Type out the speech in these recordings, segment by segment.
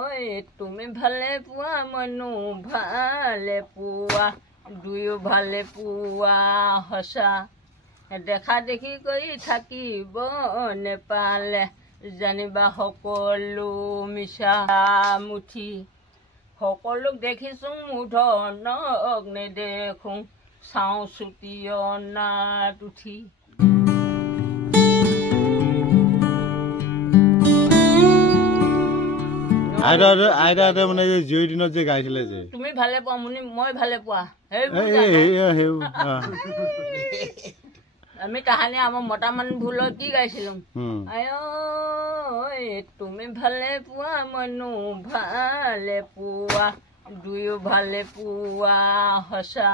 আয় তুমি ভালে পোৱা মনো ভালে পোৱা দুয়ো ভালে পোৱা সঁচা দেখা দেখি কৰি থাকিব নেপালে জানিবা সকলো মিছা মুঠি সকলোক দেখিছোঁ ধনক নেদেখোঁ চাওঁ চুটি অনাত উঠি আইতা মানে জুই দিনত যে গাইছিলে যে তুমি ভালে পোৱা মুনি মই ভালে পোৱা আমি তাহানি আমাৰ মতা মানুহ ভুলত কি গাইছিলো আয় তুমি ভালে পোৱা মনো ভালে পোৱা দুয়ো ভালে পোৱা সঁচা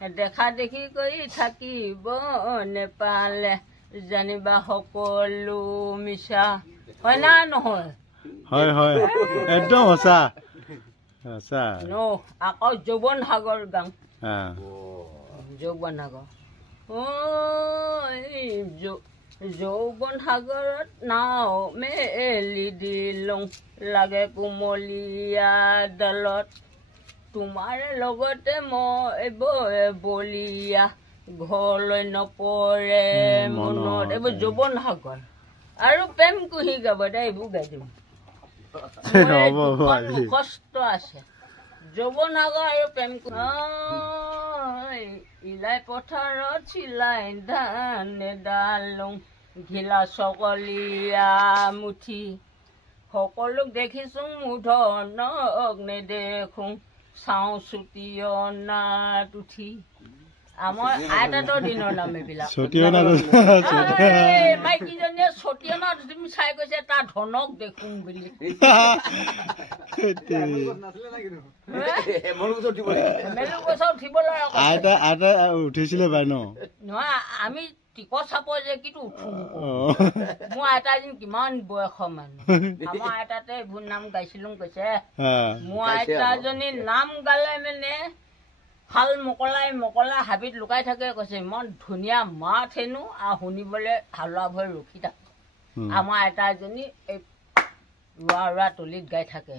দেখা দেখি কৰি থাকিব নেপালে জানিবা সকলো মিছা হয় না নহয় হয় হয় একদম সঁচা সঁচা আকৌ যৌৱন সাগৰ গাওঁ যৌৱন সাগৰ যৌৱন সাগৰত নাও মেলি দিলং লাগে কুমলীয়া ডালত তোমাৰে লগতে মই বলিয়া ঘৰলৈ নপৰে মনত এইবোৰ যৌৱন সাগৰ আৰু প্ৰেম কুহি গাব দে এইবোৰ গাই দিম কষ্ট আছে যৌৱন সাগৰ আৰু প্ৰেম ইলাই পথাৰত চিলাই ধান ডালং ঘিলা চকলীয়া মুঠি সকলোক দেখিছোঁ ধনক নেদেখোঁ চাওঁ চুটি অনাত উঠি আমাৰ আইতাতৰ দিনৰ নাম এইবিলাক মাইকীজনীয়ে ছটিয়নাত তুমি চাই কৈছে তাৰ ধনক দেখোঁ বুলি উঠিছিলে পাই নহয় আমি টিকট চাপ যে কিন্তু উঠো মোৰ আইতা এদিন কিমান বয়সৰ মানুহ আমাৰ আইতাতে এইবোৰ নাম গাইছিলো কৈছে মোৰ আইতাজনী নাম গালে মানে শাল মকলাই মকলাই হাবিত লুকাই থাকে কৈছে ইমান ধুনীয়া মাত হেনো আৰু শুনিবলৈ হালোৱা ভয় ৰখি থাকে আমাৰ আইতা এজনী এই ৰোৱা ৰোৱা তলিত গাই থাকে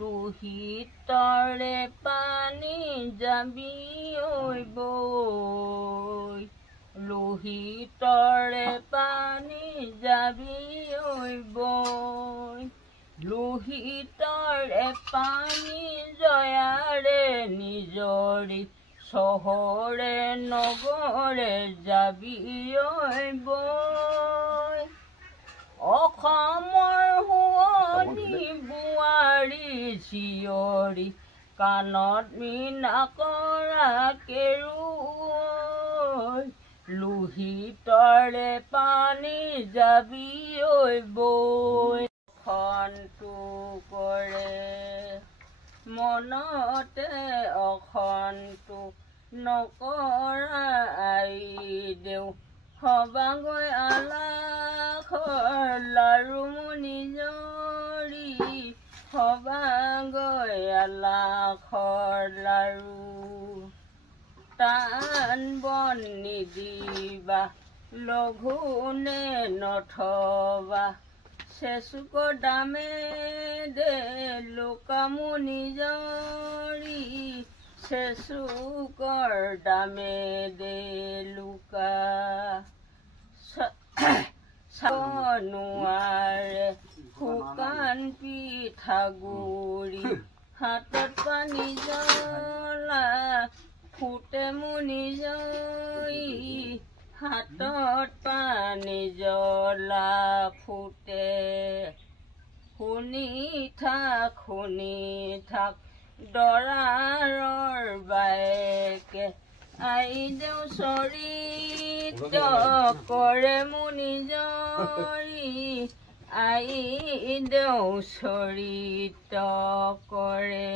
লোহিতৰে পানী যাবি ঐ বৈ লোহিতৰে পানী যাবি ঐ বৈ লোহিতৰে পানী জয়াৰে নিজৰি চহৰে নগৰে যাবি ঐ বৈ অসমৰ শুৱনি বোৱাৰী চিঞৰি কাণত মীনা কৰা কেৰু লোহিতৰে পানী যাবি ঐ বৈ অসন্তু কৰে মনতে অসন্তু নকৰা আইদেউ সবাগৈ আলাসৰ লাৰু নিজৰি সবাগৈ আলাসৰ লাৰু টান বন নিদিবা লঘুনে নথবা চেচুকৰ দামে দে লোকামো নিজৰি চেচুকৰ দামে দে লুকা নোৱাৰে শুকান পিঠাগুৰি হাতত পানী জ্বলা ফুটে মোৰ নিজৰি হাতত পানী জ্বলা ফুটে শুনি থাক দৰাৰৰ বায়েকে আইদেউ চৰিত কৰে মোৰ নিজৰি আইদেউ চৰিত কৰে